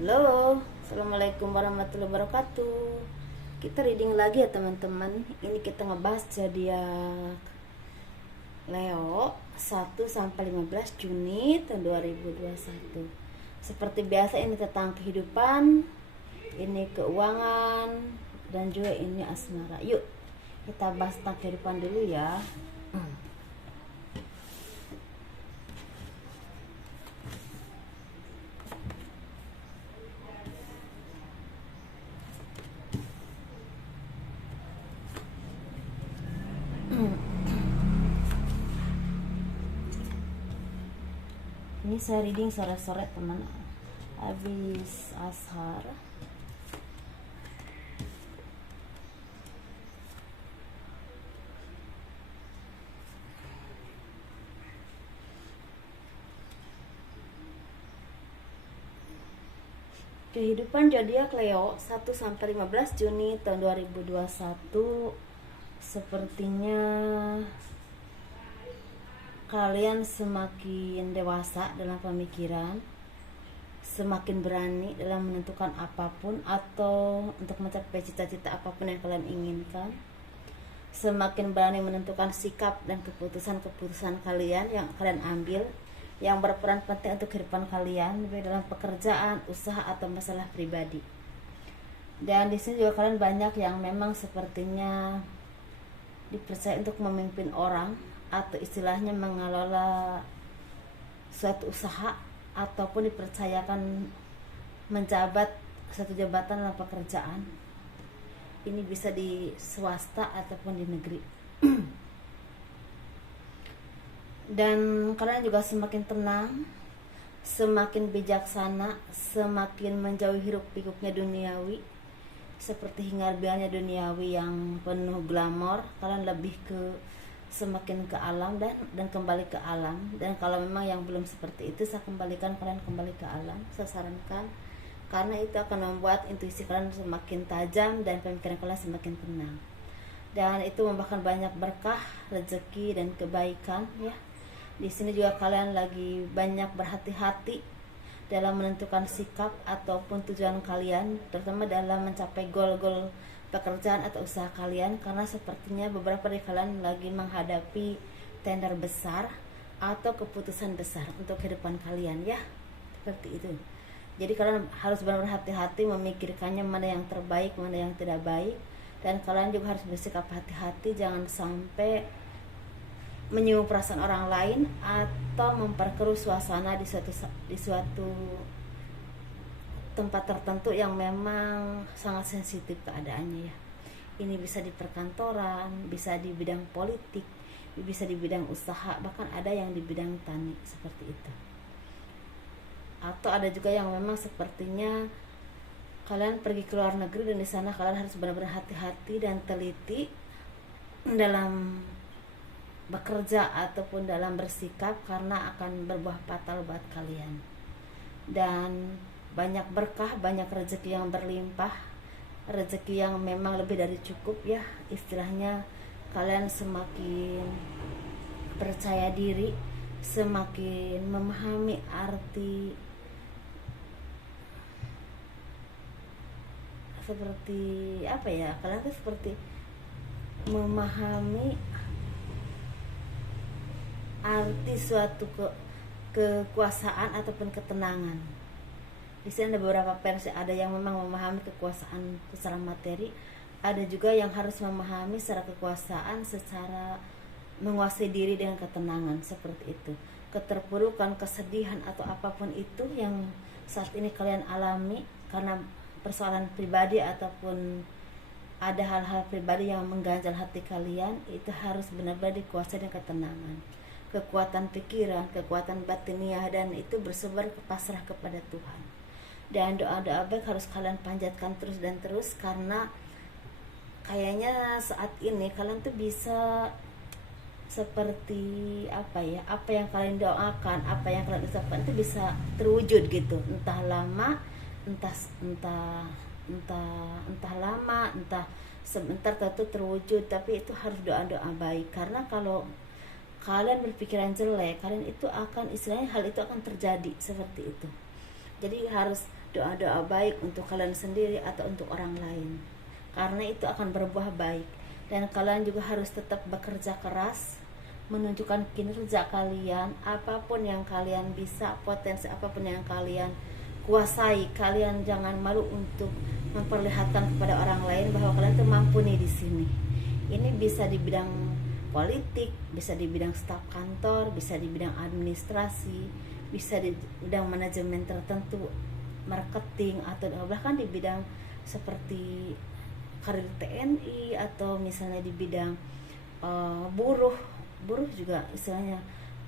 Halo, assalamualaikum warahmatullahi wabarakatuh. Kita reading lagi ya teman-teman. Ini kita ngebahas zodiak Leo 1 sampai 15 Juni tahun 2021. Seperti biasa ini tentang kehidupan, ini keuangan, dan juga ini asmara. Yuk, kita bahas tentang kehidupan dulu ya. Ini saya reading sore-sore teman, habis ashar. Kehidupan zodiak Leo 1 sampai 15 Juni tahun 2021. Sepertinya kalian semakin dewasa dalam pemikiran, semakin berani dalam menentukan apapun atau untuk mencapai cita-cita apapun yang kalian inginkan. Semakin berani menentukan sikap dan keputusan-keputusan kalian yang kalian ambil, yang berperan penting untuk kehidupan kalian, baik dalam pekerjaan, usaha atau masalah pribadi. Dan di sini juga kalian banyak yang memang sepertinya dipercaya untuk memimpin orang atau istilahnya mengelola suatu usaha, ataupun dipercayakan menjabat satu jabatan dalam pekerjaan. Ini bisa di swasta ataupun di negeri. Dan kalian juga semakin tenang, semakin bijaksana, semakin menjauhi hiruk pikuknya duniawi, seperti hingar-bingarnya duniawi yang penuh glamor. Kalian lebih ke semakin ke alam dan kembali ke alam. Dan kalau memang yang belum seperti itu, saya kembalikan kalian kembali ke alam, saya sarankan, karena itu akan membuat intuisi kalian semakin tajam dan pemikiran kalian semakin tenang. Dan itu membawakan banyak berkah, rezeki dan kebaikan ya. Di sini juga kalian lagi banyak berhati-hati dalam menentukan sikap ataupun tujuan kalian, terutama dalam mencapai goal-goal pekerjaan atau usaha kalian, karena sepertinya beberapa dari kalian lagi menghadapi tender besar atau keputusan besar untuk kehidupan kalian ya. Seperti itu. Jadi kalian harus benar-benar hati-hati memikirkannya, mana yang terbaik, mana yang tidak baik. Dan kalian juga harus bersikap hati-hati, jangan sampai menyinggung perasaan orang lain atau memperkeruh suasana di suatu tempat tertentu yang memang sangat sensitif keadaannya ya. Ini bisa di perkantoran, bisa di bidang politik, bisa di bidang usaha, bahkan ada yang di bidang tani seperti itu. Atau ada juga yang memang sepertinya kalian pergi ke luar negeri, dan di sana kalian harus benar-benar hati-hati dan teliti dalam bekerja ataupun dalam bersikap, karena akan berbuah fatal buat kalian. Dan banyak berkah, banyak rezeki yang berlimpah, rezeki yang memang lebih dari cukup ya. Istilahnya kalian semakin percaya diri, semakin memahami arti, seperti apa ya, kalian tuh seperti memahami arti suatu kekuasaan ataupun ketenangan. Di sini ada beberapa versi, ada yang memang memahami kekuasaan secara materi, ada juga yang harus memahami secara kekuasaan secara menguasai diri dengan ketenangan, seperti itu. Keterpurukan, kesedihan atau apapun itu yang saat ini kalian alami karena persoalan pribadi ataupun ada hal-hal pribadi yang mengganjal hati kalian, itu harus benar-benar dikuasai dengan ketenangan, kekuatan pikiran, kekuatan batiniah, dan itu bersebar pasrah kepada Tuhan. Dan doa-doa baik harus kalian panjatkan terus dan terus, karena kayaknya saat ini kalian tuh bisa seperti apa ya, apa yang kalian doakan, apa yang kalian ucapkan itu bisa terwujud gitu. Entah lama, entah lama, entah sebentar tentu terwujud, tapi itu harus doa-doa baik. Karena kalau kalian berpikiran jelek, kalian itu akan, istilahnya hal itu akan terjadi seperti itu. Jadi harus doa-doa baik untuk kalian sendiri atau untuk orang lain, karena itu akan berbuah baik. Dan kalian juga harus tetap bekerja keras, menunjukkan kinerja kalian, apapun yang kalian bisa, potensi apapun yang kalian kuasai. Kalian jangan malu untuk memperlihatkan kepada orang lain bahwa kalian tuh mampu nih di sini. Ini bisa di bidang politik, bisa di bidang staf kantor, bisa di bidang administrasi, bisa di bidang manajemen tertentu, marketing, atau bahkan di bidang seperti karir TNI, atau misalnya di bidang buruh juga istilahnya.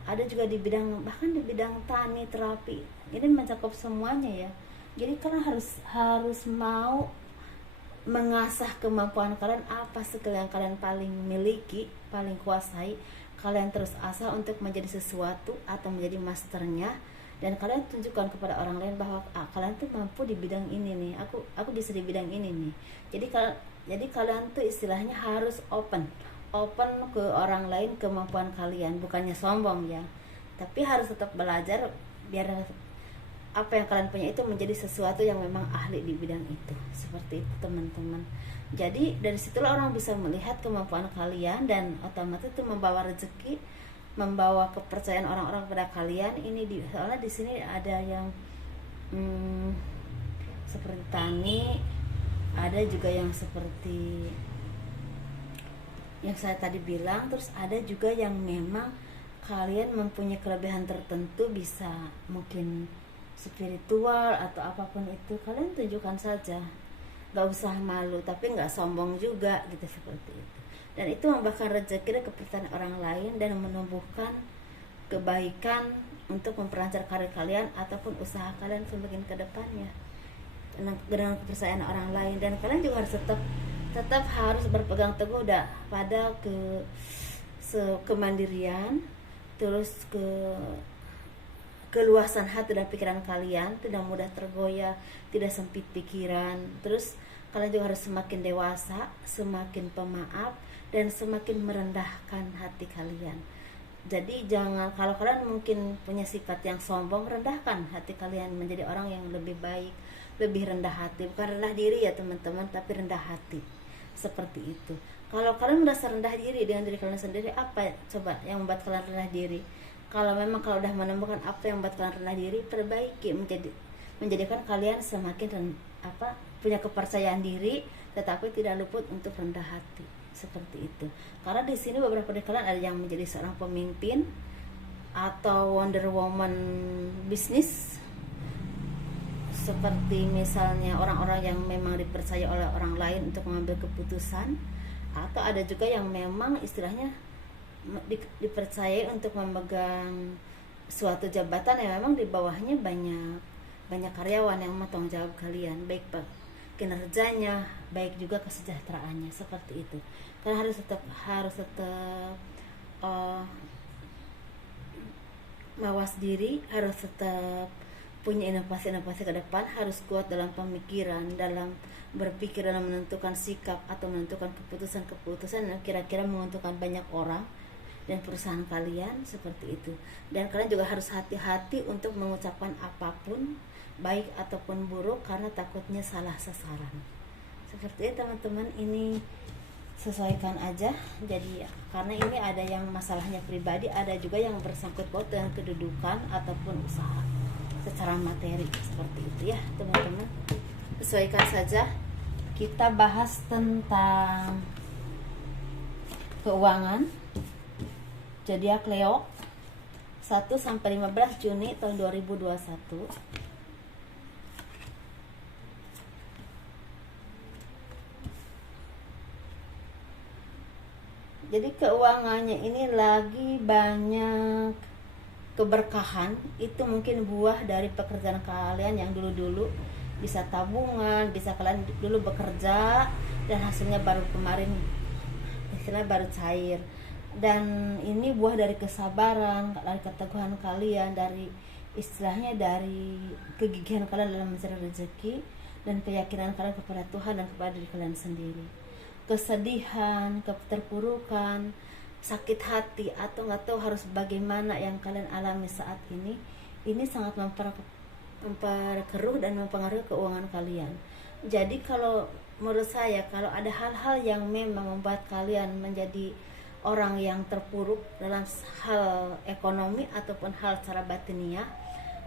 Ada juga di bidang, bahkan di bidang tani, terapi. Ini mencakup semuanya ya. Jadi kalian harus mau mengasah kemampuan kalian, apa skill yang kalian paling miliki, paling kuasai. Kalian terus asah untuk menjadi sesuatu atau menjadi masternya, dan kalian tunjukkan kepada orang lain bahwa kalian tuh mampu di bidang ini nih, aku bisa di bidang ini nih. Jadi kalian tuh istilahnya harus open ke orang lain kemampuan kalian, bukannya sombong ya, tapi harus tetap belajar biar apa yang kalian punya itu menjadi sesuatu yang memang ahli di bidang itu. Seperti itu teman-teman. Jadi dari situlah orang bisa melihat kemampuan kalian, dan otomatis itu membawa rezeki, membawa kepercayaan orang-orang pada kalian. Soalnya di sini ada yang seperti tani, ada juga yang seperti yang saya tadi bilang, terus ada juga yang memang kalian mempunyai kelebihan tertentu, bisa mungkin spiritual atau apapun itu, kalian tunjukkan saja, gak usah malu, tapi gak sombong juga gitu, seperti itu. Dan itu membawakan rezeki dan kepercayaan orang lain, dan menumbuhkan kebaikan untuk memperlancar karir kalian ataupun usaha kalian semakin ke depannya dengan kepercayaan orang lain. Dan kalian juga harus tetap harus berpegang teguh pada kemandirian, terus keluasan hati dan pikiran kalian, tidak mudah tergoyah, tidak sempit pikiran. Terus kalian juga harus semakin dewasa, semakin pemaaf, dan semakin merendahkan hati kalian. Jadi jangan, kalau kalian mungkin punya sifat yang sombong, rendahkan hati kalian menjadi orang yang lebih baik, lebih rendah hati. Bukan rendah diri ya teman-teman, tapi rendah hati. Seperti itu. Kalau kalian merasa rendah diri dengan diri kalian sendiri, apa coba yang membuat kalian rendah diri? Kalau udah menemukan apa yang membuat kalian rendah diri, perbaiki, menjadikan kalian semakin punya kepercayaan diri, tetapi tidak luput untuk rendah hati. Seperti itu. Karena di sini beberapa dari kalian ada yang menjadi seorang pemimpin atau Wonder Woman bisnis, seperti misalnya orang-orang yang memang dipercaya oleh orang lain untuk mengambil keputusan, atau ada juga yang memang istilahnya dipercayai untuk memegang suatu jabatan yang memang di bawahnya banyak karyawan yang tanggung jawab kalian, baik kinerjanya, baik juga kesejahteraannya. Seperti itu. Kalian harus tetap mawas diri, harus tetap punya inovasi-inovasi ke depan, harus kuat dalam pemikiran, dalam berpikir, dalam menentukan sikap atau menentukan keputusan yang kira-kira menguntungkan banyak orang dan perusahaan kalian. Seperti itu. Dan kalian juga harus hati-hati untuk mengucapkan apapun, baik ataupun buruk, karena takutnya salah sasaran. Seperti itu teman-teman. Ini sesuaikan aja. Jadi karena ini ada yang masalahnya pribadi, ada juga yang bersangkut paut dengan kedudukan ataupun usaha secara materi. Seperti itu ya teman-teman. Sesuaikan saja. Kita bahas tentang keuangan zodiak Leo 1-15 Juni tahun 2021. Jadi keuangannya ini lagi banyak keberkahan. Itu mungkin buah dari pekerjaan kalian yang dulu-dulu, bisa tabungan, bisa kalian dulu bekerja dan hasilnya baru kemarin istilahnya baru cair. Dan ini buah dari kesabaran, dari keteguhan kalian, dari istilahnya dari kegigihan kalian dalam mencari rezeki, dan keyakinan kalian kepada Tuhan dan kepada diri kalian sendiri. Kesedihan, keterpurukan, sakit hati, atau nggak tahu harus bagaimana yang kalian alami saat ini sangat memperkeruh dan mempengaruhi keuangan kalian. Jadi kalau menurut saya, kalau ada hal-hal yang memang membuat kalian menjadi orang yang terpuruk dalam hal ekonomi ataupun hal secara batiniah,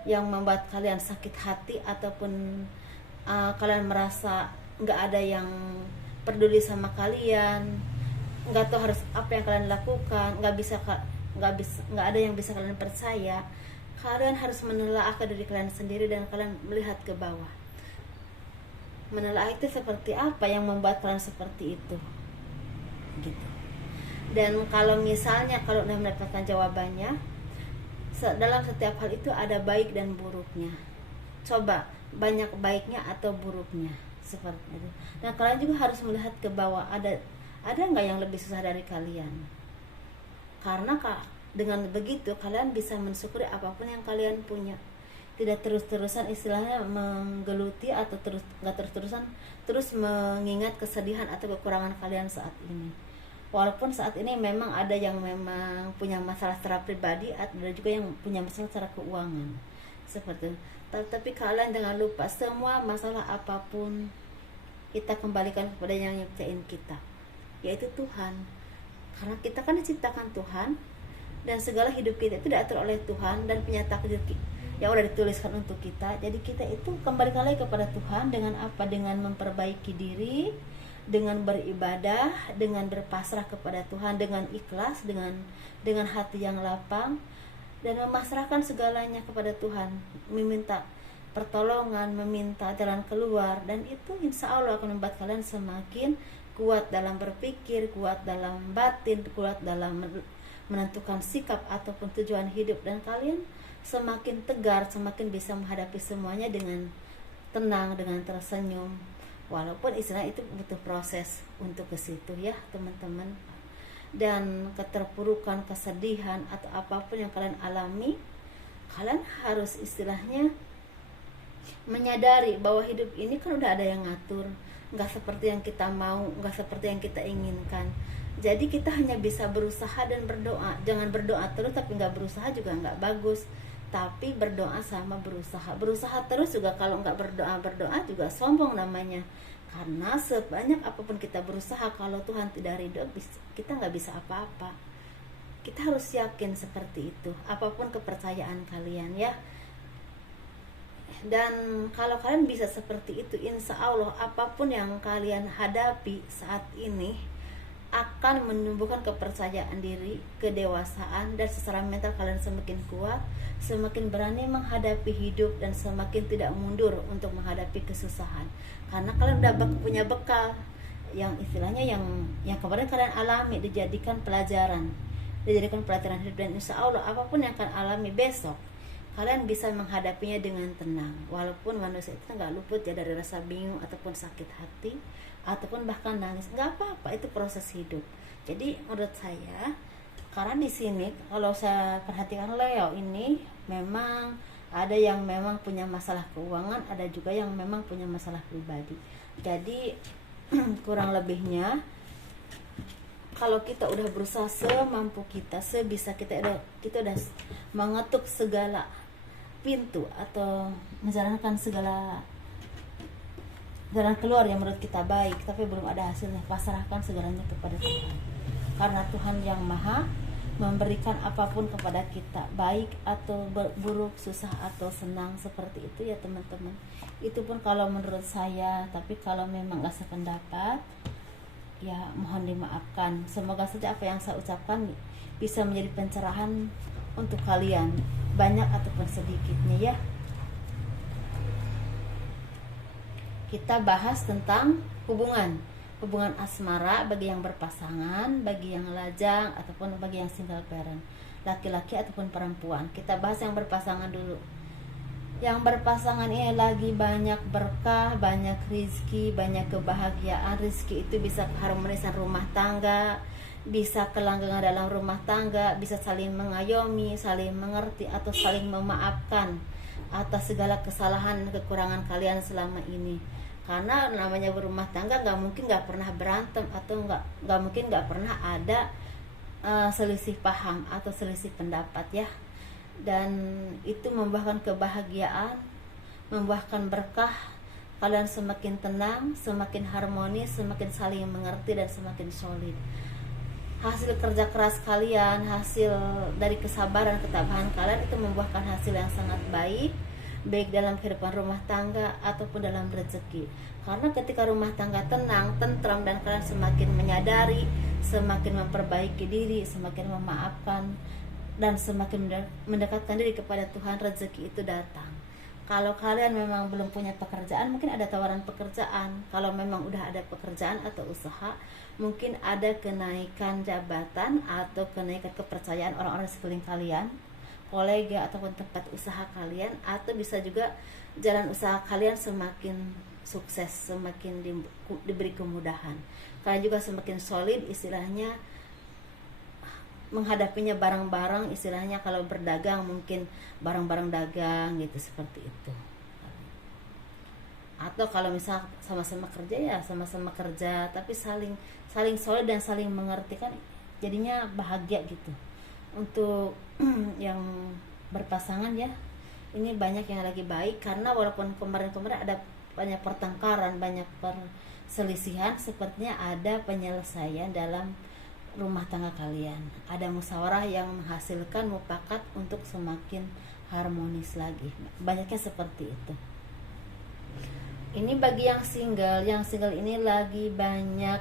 yang membuat kalian sakit hati ataupun kalian merasa nggak ada yang peduli sama kalian, nggak tahu harus apa yang kalian lakukan, nggak ada yang bisa kalian percaya, kalian harus menelaah diri kalian sendiri dan kalian melihat ke bawah. Menelaah itu seperti apa yang membuat kalian seperti itu, gitu. Dan kalau misalnya kalau udah mendapatkan jawabannya, dalam setiap hal itu ada baik dan buruknya. Coba banyak baiknya atau buruknya, seperti itu. Nah, kalian juga harus melihat ke bawah, ada nggak yang lebih susah dari kalian. Karena dengan begitu kalian bisa mensyukuri apapun yang kalian punya. Tidak terus-terusan istilahnya menggeluti atau nggak terus-terusan terus mengingat kesedihan atau kekurangan kalian saat ini. Walaupun saat ini memang ada yang memang punya masalah secara pribadi, ada juga yang punya masalah secara keuangan, seperti itu. Tapi kalian jangan lupa, semua masalah apapun kita kembalikan kepada yang nyiptain kita, yaitu Tuhan. Karena kita kan diciptakan Tuhan, dan segala hidup kita itu diatur oleh Tuhan dan punya takdir yang udah dituliskan untuk kita. Jadi kita itu kembalikan lagi kepada Tuhan dengan apa? Dengan memperbaiki diri, dengan beribadah, dengan berpasrah kepada Tuhan, dengan ikhlas, dengan hati yang lapang, dan memasrahkan segalanya kepada Tuhan, meminta pertolongan, meminta jalan keluar. Dan itu insya Allah akan membuat kalian semakin kuat dalam berpikir, kuat dalam batin, kuat dalam menentukan sikap ataupun tujuan hidup, dan kalian semakin tegar, semakin bisa menghadapi semuanya dengan tenang, dengan tersenyum. Walaupun istilah itu butuh proses untuk ke situ ya teman-teman. Dan keterpurukan, kesedihan atau apapun yang kalian alami, kalian harus istilahnya menyadari bahwa hidup ini kan udah ada yang ngatur, nggak seperti yang kita mau, nggak seperti yang kita inginkan. Jadi kita hanya bisa berusaha dan berdoa. Jangan berdoa terus tapi nggak berusaha juga nggak bagus. Tapi berdoa sama berusaha terus juga. Kalau nggak berdoa juga sombong namanya. Karena sebanyak apapun kita berusaha, kalau Tuhan tidak ridho, kita nggak bisa apa-apa. Kita harus yakin seperti itu, apapun kepercayaan kalian ya. Dan kalau kalian bisa seperti itu, insya Allah apapun yang kalian hadapi saat ini akan menumbuhkan kepercayaan diri, kedewasaan, dan secara mental kalian semakin kuat, semakin berani menghadapi hidup, dan semakin tidak mundur untuk menghadapi kesusahan. Karena kalian udah punya bekal yang istilahnya yang kemarin kalian alami, dijadikan pelajaran hidup. Dan insya Allah apapun yang kalian alami besok, kalian bisa menghadapinya dengan tenang. Walaupun manusia itu nggak luput ya dari rasa bingung ataupun sakit hati ataupun bahkan nangis, nggak apa-apa, itu proses hidup. Jadi menurut saya, karena di sini kalau saya perhatikan Leo ini memang ada yang memang punya masalah keuangan, ada juga yang memang punya masalah pribadi. Jadi kurang lebihnya kalau kita udah berusaha semampu kita, sebisa kita udah mengetuk segala pintu atau menjalankan segala jalan keluar yang menurut kita baik, tapi belum ada hasilnya, pasrahkan segalanya kepada Tuhan. Karena Tuhan yang maha memberikan apapun kepada kita, baik atau buruk, susah atau senang, seperti itu ya teman-teman. Itu pun kalau menurut saya, tapi kalau memang gak sependapat, ya mohon dimaafkan. Semoga saja apa yang saya ucapkan bisa menjadi pencerahan untuk kalian, banyak ataupun sedikitnya ya. Kita bahas tentang hubungan asmara bagi yang berpasangan, bagi yang lajang ataupun bagi yang single parent, laki-laki ataupun perempuan. Kita bahas yang berpasangan dulu. Yang berpasangan ini lagi banyak berkah, banyak rizki, banyak kebahagiaan. Rizki itu bisa keharmonisan rumah tangga, bisa kelanggengan dalam rumah tangga, bisa saling mengayomi, saling mengerti, atau saling memaafkan atas segala kesalahan dan kekurangan kalian selama ini. Karena namanya berumah tangga nggak mungkin nggak pernah berantem, atau nggak mungkin nggak pernah ada selisih paham atau selisih pendapat ya. Dan itu membuahkan kebahagiaan, membuahkan berkah. Kalian semakin tenang, semakin harmonis, semakin saling mengerti, dan semakin solid. Hasil kerja keras kalian, hasil dari kesabaran, ketabahan kalian itu membuahkan hasil yang sangat baik, baik dalam kehidupan rumah tangga ataupun dalam rezeki. Karena ketika rumah tangga tenang, tentram, dan kalian semakin menyadari, semakin memperbaiki diri, semakin memaafkan, dan semakin mendekatkan diri kepada Tuhan, rezeki itu datang. Kalau kalian memang belum punya pekerjaan, mungkin ada tawaran pekerjaan. Kalau memang udah ada pekerjaan atau usaha, mungkin ada kenaikan jabatan atau kenaikan kepercayaan orang-orang sekeliling kalian, kolega ataupun tempat usaha kalian, atau bisa juga jalan usaha kalian semakin sukses, semakin diberi kemudahan. Kalian juga semakin solid, istilahnya menghadapinya barang-barang, istilahnya kalau berdagang mungkin barang-barang dagang gitu, seperti itu. Atau kalau misal sama-sama kerja, ya sama-sama kerja tapi saling solid dan saling mengerti, kan jadinya bahagia gitu. Untuk yang berpasangan ya, ini banyak yang lagi baik, karena walaupun kemarin-kemarin ada banyak pertengkaran, banyak perselisihan, sepertinya ada penyelesaian dalam rumah tangga kalian. Ada musyawarah yang menghasilkan mufakat untuk semakin harmonis lagi. Banyaknya seperti itu. Ini bagi yang single ini lagi banyak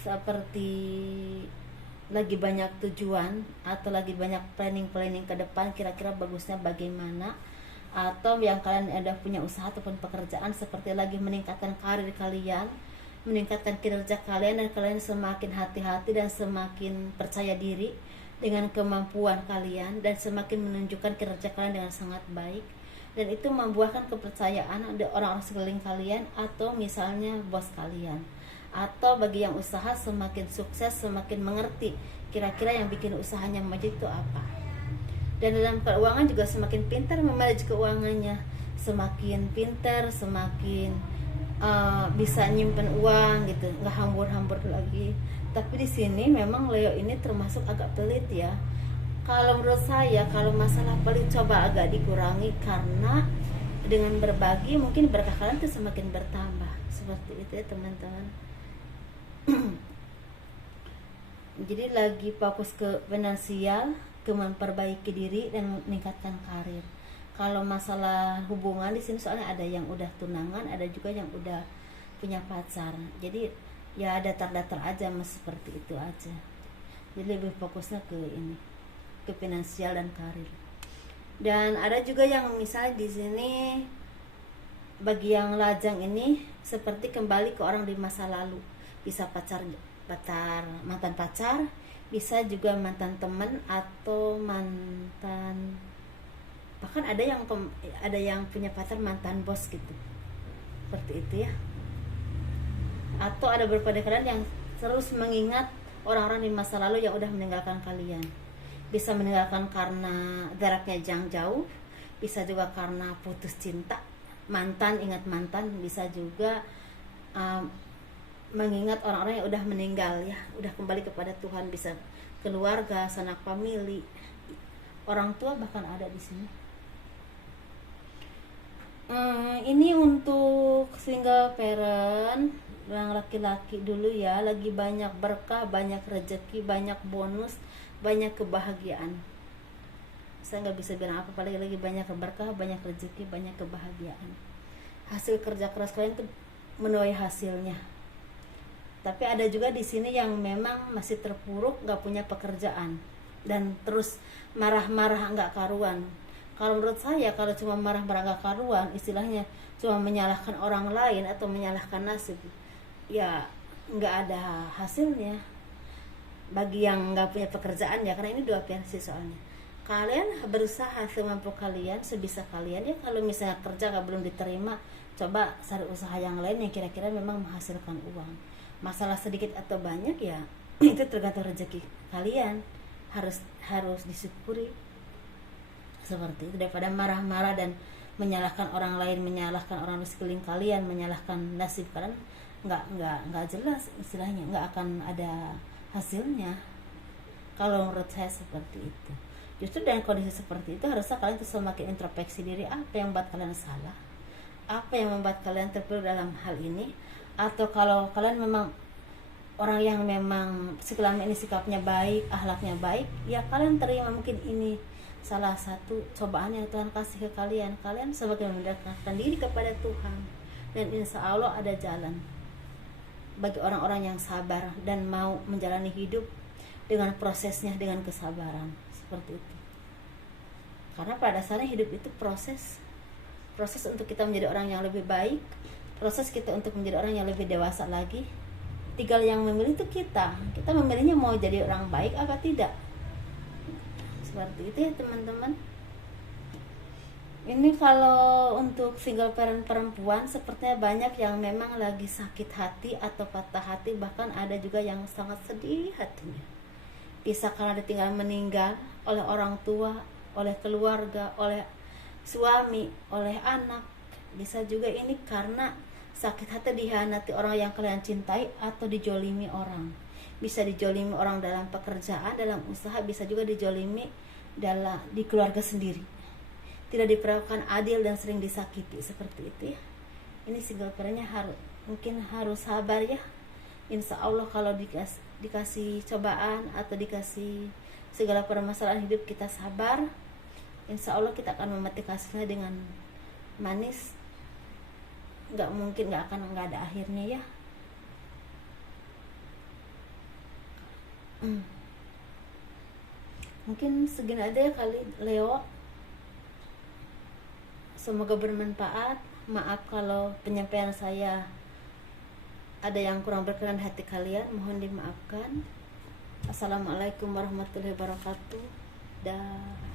seperti lagi banyak tujuan atau lagi banyak planning ke depan, kira-kira bagusnya bagaimana. Atau yang kalian ada punya usaha ataupun pekerjaan, seperti lagi meningkatkan karir kalian, meningkatkan kinerja kalian, dan kalian semakin hati-hati dan semakin percaya diri dengan kemampuan kalian, dan semakin menunjukkan kinerja kalian dengan sangat baik, dan itu membuahkan kepercayaan ada orang-orang sekeliling kalian atau misalnya bos kalian. Atau bagi yang usaha, semakin sukses, semakin mengerti kira-kira yang bikin usahanya maju itu apa. Dan dalam keuangan juga semakin pintar memanage keuangannya, semakin pintar, semakin bisa nyimpen uang gitu, nggak hambur-hambur lagi. Tapi di sini memang Leo ini termasuk agak pelit ya. Kalau menurut saya, kalau masalah pelit coba agak dikurangi, karena dengan berbagi mungkin berkah kalian itu semakin bertambah. Seperti itu ya teman-teman. Jadi lagi fokus ke finansial, ke memperbaiki diri dan meningkatkan karir. Kalau masalah hubungan di sini soalnya ada yang udah tunangan, ada juga yang udah punya pacar. Jadi ya datar-datar aja, mas, seperti itu aja. Jadi lebih fokusnya ke ini, ke finansial dan karir. Dan ada juga yang misalnya di sini bagi yang lajang ini seperti kembali ke orang di masa lalu. Bisa mantan pacar, bisa juga mantan teman atau mantan, bahkan ada yang punya pacar mantan bos gitu, seperti itu ya. Atau ada beberapa kalian yang terus mengingat orang-orang di masa lalu yang udah meninggalkan kalian. Bisa meninggalkan karena jaraknya jauh, bisa juga karena putus cinta, mantan, ingat mantan. Bisa juga mengingat orang-orang yang udah meninggal ya, udah kembali kepada Tuhan. Bisa keluarga, sanak famili, orang tua bahkan ada di sini. Ini untuk single parent yang laki-laki dulu ya, lagi banyak berkah, banyak rezeki, banyak bonus, banyak kebahagiaan. Saya nggak bisa bilang apa, paling lagi banyak berkah, banyak rezeki, banyak kebahagiaan. Hasil kerja keras kalian itu menuai hasilnya. Tapi ada juga di sini yang memang masih terpuruk, nggak punya pekerjaan dan terus marah-marah nggak karuan. Kalau menurut saya, kalau cuma marah-marah nggak karuan, istilahnya cuma menyalahkan orang lain atau menyalahkan nasib, ya nggak ada hasilnya. Bagi yang nggak punya pekerjaan ya, karena ini dua versi soalnya. Kalian berusaha semampu kalian, sebisa kalian ya. Kalau misalnya kerja belum diterima, coba cari usaha yang lain yang kira-kira memang menghasilkan uang. Masalah sedikit atau banyak ya itu tergantung rezeki kalian, harus disyukuri. Seperti itu, daripada marah-marah dan menyalahkan orang lain, menyalahkan orang di sekeliling kalian, menyalahkan nasib kalian, nggak jelas istilahnya, nggak akan ada hasilnya. Kalau menurut saya seperti itu. Justru dengan kondisi seperti itu harusnya kalian tuh semakin introspeksi diri, apa yang membuat kalian salah, apa yang membuat kalian terpuruk dalam hal ini. Atau kalau kalian memang orang yang memang selama ini sikapnya baik, akhlaknya baik, ya kalian terima mungkin ini salah satu cobaan yang Tuhan kasih ke kalian. Kalian sebagai mendekatkan diri kepada Tuhan, dan insya Allah ada jalan bagi orang-orang yang sabar dan mau menjalani hidup dengan prosesnya dengan kesabaran seperti itu. Karena pada dasarnya hidup itu proses untuk kita menjadi orang yang lebih baik, proses kita untuk menjadi orang yang lebih dewasa lagi. Tinggal yang memilih itu kita memilihnya mau jadi orang baik apa tidak, seperti itu ya teman-teman. Ini kalau untuk single parent perempuan, sepertinya banyak yang memang lagi sakit hati atau patah hati, bahkan ada juga yang sangat sedih hatinya, bisa karena ditinggal meninggal oleh orang tua, oleh keluarga, oleh suami, oleh anak. Bisa juga ini karena sakit hati dihianati orang yang kalian cintai, atau dijolimi orang. Bisa dijolimi orang dalam pekerjaan, dalam usaha, bisa juga dijolimi di keluarga sendiri, tidak diperlakukan adil dan sering disakiti, seperti itu ya. Ini single parentnya mungkin harus sabar ya. Insya Allah kalau dikasih cobaan atau dikasih segala permasalahan hidup, kita sabar, insya Allah kita akan memetik hasilnya dengan manis. Nggak ada akhirnya ya. Mungkin segini aja ya kali Leo, semoga bermanfaat. Maaf kalau penyampaian saya ada yang kurang berkenan hati kalian, mohon dimaafkan. Assalamualaikum warahmatullahi wabarakatuh. Dah.